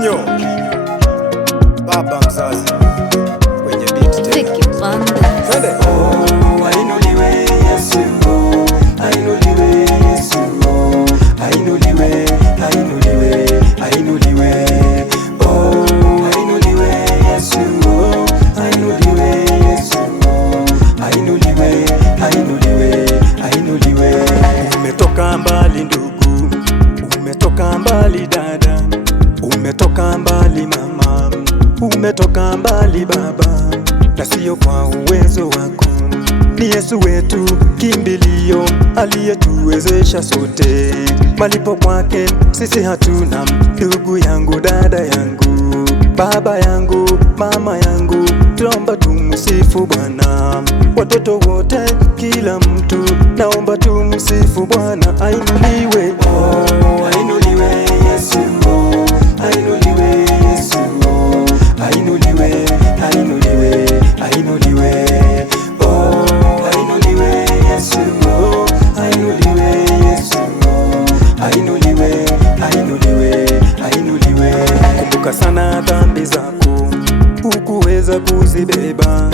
Kinyo baba mzazi kwenye beat tena. Twende. Oh, ainuliwe Yesu, ainuliwe Yesu, ainuliwe, ainuliwe, ainuliwe. Oh, ainuliwe Yesu, ainuliwe Yesu, ainuliwe, ainuliwe, ainuliwe. Umetoka mbali ndugu, umetoka mbali dada, umetoka mbali mama, umetoka mbali baba, na sio kwa uwezo wako. Ni Yesu wetu kimbilio, aliyetuwezesha sote. Malipo kwake sisi hatuna. Ndugu yangu, dada yangu, baba yangu, mama yangu, tunaomba tumsifu Bwana. Watoto wote, kila mtu, naomba tumsifu Bwana. Ainuliwe, oh, ainuliwe Yesu, ainuliwe Yesu, ainuliwe, ainuliwe, ainuliwe. Oh, ainuliwe Yesu, ainuliwe Yesu, ainuliwe, ainuliwe, ainuliwe. kumbuka sana dhambi zako, hukuweza kuzibeba.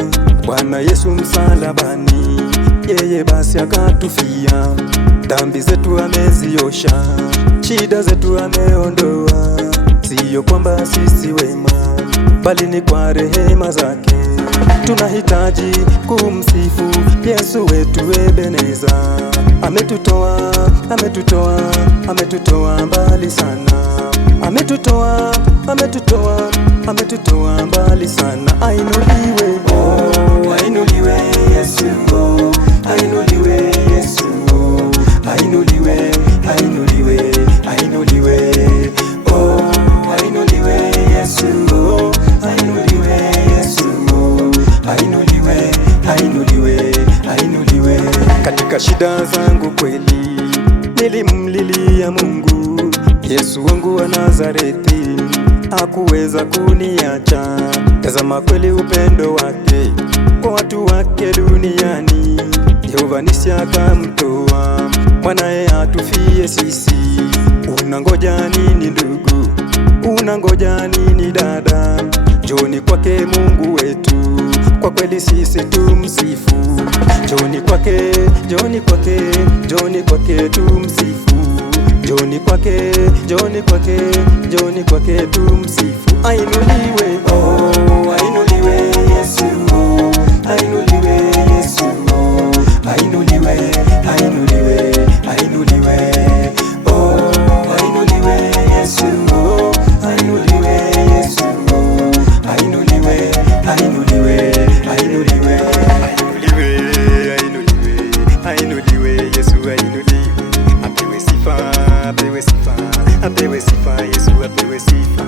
Bwana Yesu msalabani, yeye basi akatufia. Dhambi zetu ameziosha, shida zetu ameondoa. Siyo kwamba sisi wema, bali ni kwa rehema zake. Tunahitaji kumsifu Yesu wetu Ebeneza. Ametutoa, ametutoa, ametutoa mbali sana. Ametutoa, ametutoa, ametutoa mbali sana. Ainuliwe, oh, ainuliwe Yesu, ainuliwe Yesu, ainuliwe, ainuliwe, ainuliwe. Oh, ainuliwe Yesu, ainuliwe Yesu, ainuliwe, ainuliwe, ainuliwe. katika shida zangu kweli nilimlilia Mungu. Yesu wangu wa Nazareti hakuweza kuniacha. Tazama kweli upendo wake kwa watu wake duniani. Yehova nisi akamtoa mwanae atufie sisi. Unangoja nini ndugu? Unangoja nini dada? Njoni kwake Mungu wetu, kwa kweli sisi tumsifu. Njoni kwake, njoni kwake, njoni kwake tumsifu. Njoni kwake, njoni kwake, njoni kwake tumsifu. Ainuliwe, oh, ainuliwe Yesu, ainuliwe Yesu, ainuliwe, ainuliwe, ainuliwe. Oh, ainuliwe Yesu, ainuliwe Yesu, ainuliwe, ainuliwe, ainuliwe. ainuliwe Yesu, ainuliwe. Apewe sifa, apewe sifa, apewe sifa Yesu, apewe sifa.